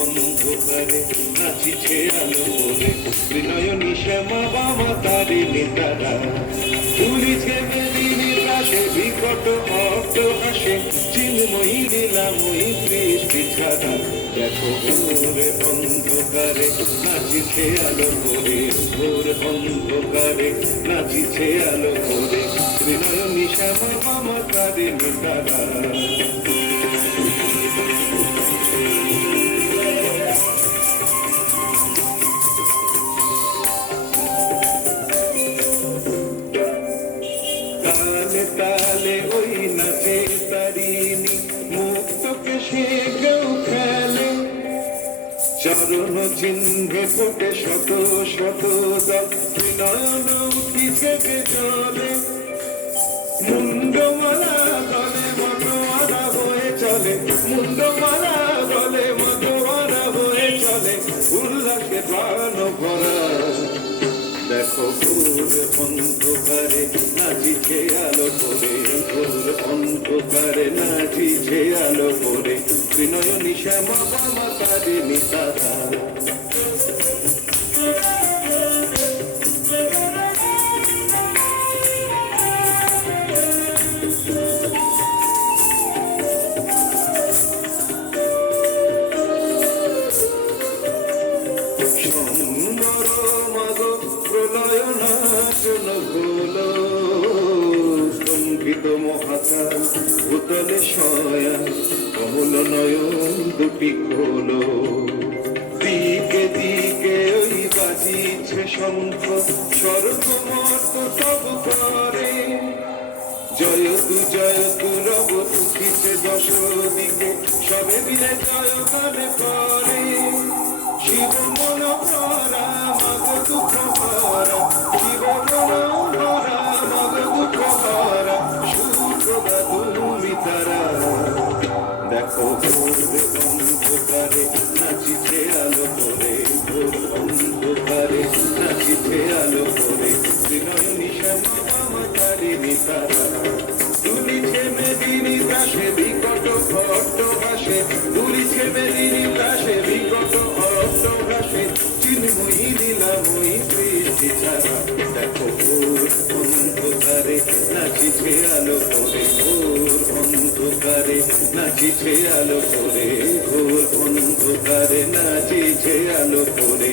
অন্ধকারে নাচিছে আলো করে ত্রিনয়নী শ্যামা বামা তারিণী তারা তুলিছে মেদিনী পাশে বিকট অর্থ হাসে চিন্ময়ী লীলাময়ী বৃষ্টি ছাড়া দেখো ভোরে অন্ধকারে নাচিছে আলো করে ভোর অন্ধকারে নাচিছে আলো করে ত্রিনয়নী শ্যামা বামা তারিণী তারা তালে ওই নাচে তারিণী মুক্তকে সে কেউ খেলে চরণ চিহ্নে ফোটে শত শত দল উঠিছে চলে মুন্ডমালা দলে মতোয়ারা হয়ে চলে মুন্ডমালা দলে মতোয়ারা হয়ে চলে উল্লাসে প্রাণ ভরা দেখো ভোর অন্ধকারে নাচিছে আলো করে ভোর অন্ধকারে নাচিছে আলো করে ত্রিনয়নী শ্যামা বামা তারিণী তারা স্তম্ভিত মহাকাশ ভূতলে শয়ান কমল নয়ন দুটি খোলো দিকে দিকে ওই বাজিছে শঙ্খ স্বর্গমর্ত তব করে জয়তু রব উঠিছে দশ দিকে সবে মিলে জয় গানে করে শিব মন ভরা মগ দুঃখ ভরা শিব মন ভরা মগ দুঃখ ভরা সুপ্রভা তুমি তারা দেখো ভোর অন্ধকারে নাচিছে আলো করে ভোর অন্ধকারে নাচিছে আলো করে ত্রিনয়নী শ্যামা বামা তারিণী তারা তুলিছে মেদিনী দাসে বিকট ভট্ট ভাসে তুলিছে মেদিনী দাসে বিকট অর্থ ভাসে চিন্ময়ী লীলাময়ী বৃষ্টি ছাড়া দেখো ভোর অন্ধকারে নাচিছে আলো করে ভোর অন্ধকারে নাচিছে আলো করে ভোর অন্ধকারে নাচিছে আলো করে